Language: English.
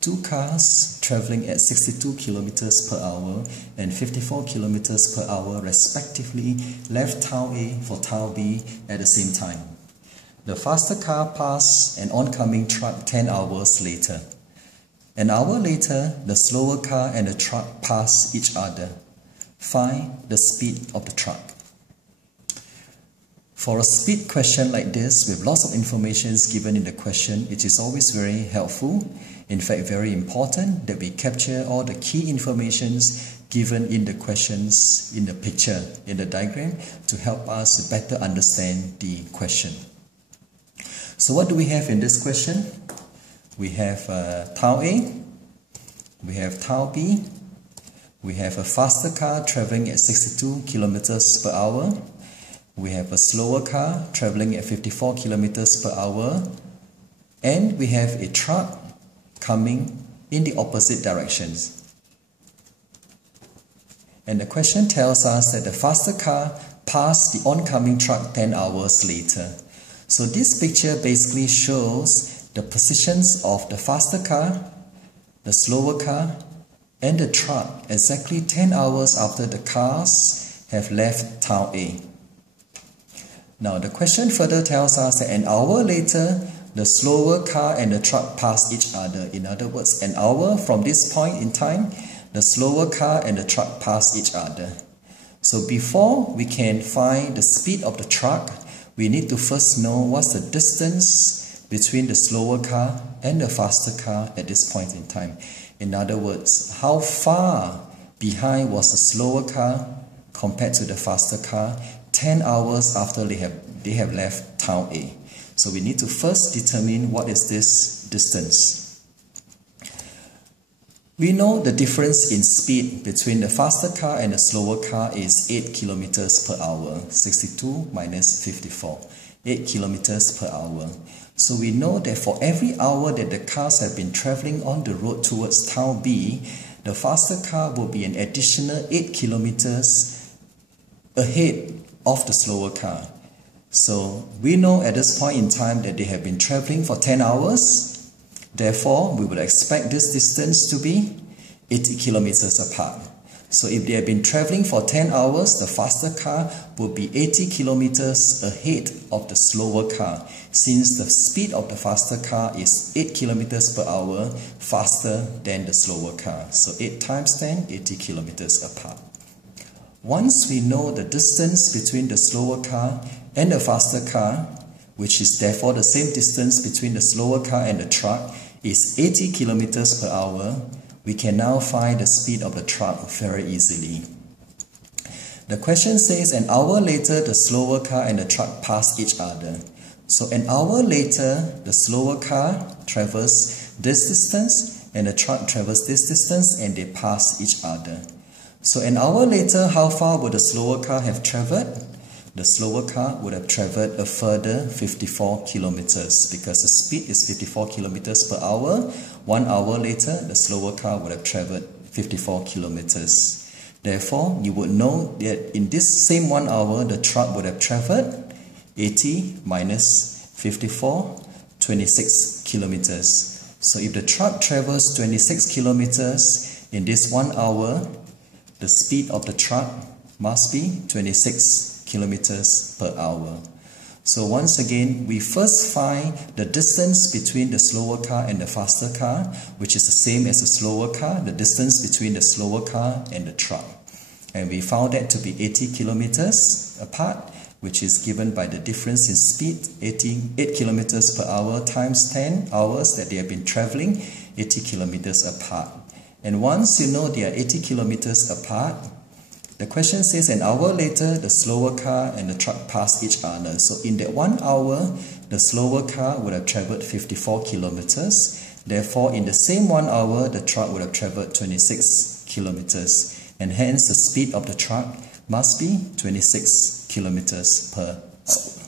Two cars traveling at 62 kilometers per hour and 54 kilometers per hour respectively left town A for town B at the same time. The faster car passed an oncoming truck 10 hours later. An hour later, the slower car and the truck pass each other. Find the speed of the truck. For a speed question like this, with lots of information given in the question, it is always very helpful, in fact very important, that we capture all the key informations given in the questions, in the picture, in the diagram, to help us better understand the question. So what do we have in this question? We have town A, we have town B, we have a faster car traveling at 62 kilometers per hour, we have a slower car traveling at 54 kilometers per hour, and we have a truck coming in the opposite directions. And the question tells us that the faster car passed the oncoming truck 10 hours later. So this picture basically shows the positions of the faster car, the slower car, and the truck exactly 10 hours after the cars have left town A. Now the question further tells us that an hour later, the slower car and the truck pass each other. In other words, an hour from this point in time, the slower car and the truck pass each other. So before we can find the speed of the truck, we need to first know what's the distance between the slower car and the faster car at this point in time. In other words, how far behind was the slower car compared to the faster car 10 hours after they have left town A. So we need to first determine what is this distance. We know the difference in speed between the faster car and the slower car is 8 kilometers per hour. 62 minus 54. 8 kilometers per hour. So we know that for every hour that the cars have been traveling on the road towards town B, the faster car will be an additional 8 kilometers ahead of the slower car. So we know at this point in time that they have been traveling for 10 hours. Therefore, we would expect this distance to be 80 kilometers apart. So if they have been traveling for 10 hours, the faster car will be 80 kilometers ahead of the slower car, since the speed of the faster car is 8 kilometers per hour faster than the slower car. So 8 times 10, 80 kilometers apart. Once we know the distance between the slower car and the faster car, which is therefore the same distance between the slower car and the truck, is 80 kilometers per hour, we can now find the speed of the truck very easily. The question says an hour later the slower car and the truck pass each other. So an hour later the slower car travels this distance and the truck travels this distance, and they pass each other. So an hour later, how far would the slower car have traveled? The slower car would have traveled a further 54 kilometers because the speed is 54 kilometers per hour. 1 hour later, the slower car would have traveled 54 kilometers. Therefore, you would know that in this same 1 hour, the truck would have traveled 80 minus 54, 26 kilometers. So if the truck travels 26 kilometers in this 1 hour, the speed of the truck must be 26 kilometers per hour. So once again, we first find the distance between the slower car and the faster car, which is the same as the slower car, the distance between the slower car and the truck. And we found that to be 80 kilometers apart, which is given by the difference in speed, 8 kilometers per hour times 10 hours that they have been traveling, 80 kilometers apart. And once you know they are 80 kilometers apart, the question says an hour later, the slower car and the truck pass each other. So in that 1 hour, the slower car would have traveled 54 kilometers. Therefore, in the same 1 hour, the truck would have traveled 26 kilometers. And hence, the speed of the truck must be 26 kilometers per hour.